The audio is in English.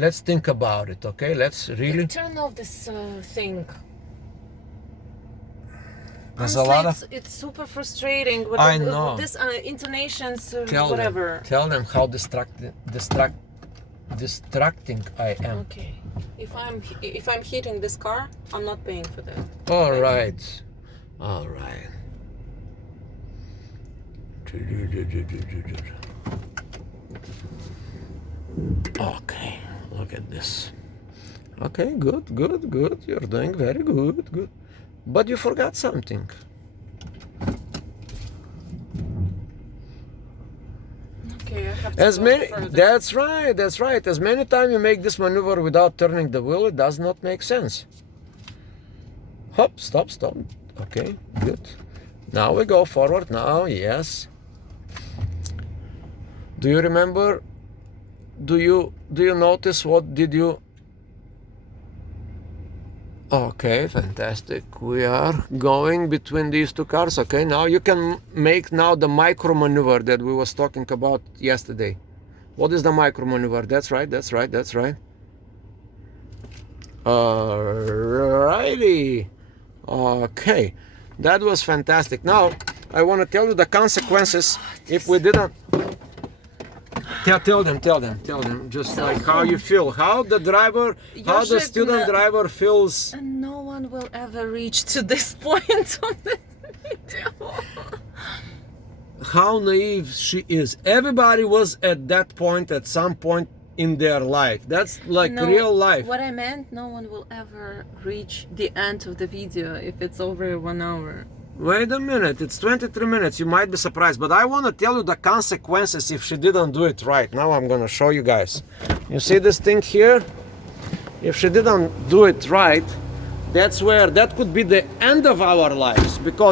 let's think about it, okay? Let's really... Turn off this thing. There's Honestly, a lot of... it's super frustrating. With I know. This intonations, Tell them how distracting I am. Okay. If I'm hitting this car, I'm not paying for that. All right. All right. Okay, look at this. Okay, good. You're doing very good. But you forgot something. Okay, I have to go further. That's right. As many times you make this maneuver without turning the wheel, it does not make sense. Hop, stop. Okay, good. Now we go forward. Now, yes. Do you remember? Do you notice what did you? Okay, fantastic. We are going between these two cars. Okay, now you can make now the micro maneuver that we was talking about yesterday. What is the micro maneuver? That's right. Alrighty. Okay, that was fantastic. Now I want to tell you the consequences if we didn't. Tell them, just like how you feel, how the student driver feels. And no one will ever reach to this point on this video. How naive she is. Everybody was at that point at some point in their life. That's like real life. What I meant, no one will ever reach the end of the video if it's over 1 hour. Wait a minute, it's 23 minutes, you might be surprised, but I want to tell you the consequences if she didn't do it right. Now I'm going to show you guys. You see this thing here? If she didn't do it right, that could be the end of our lives, because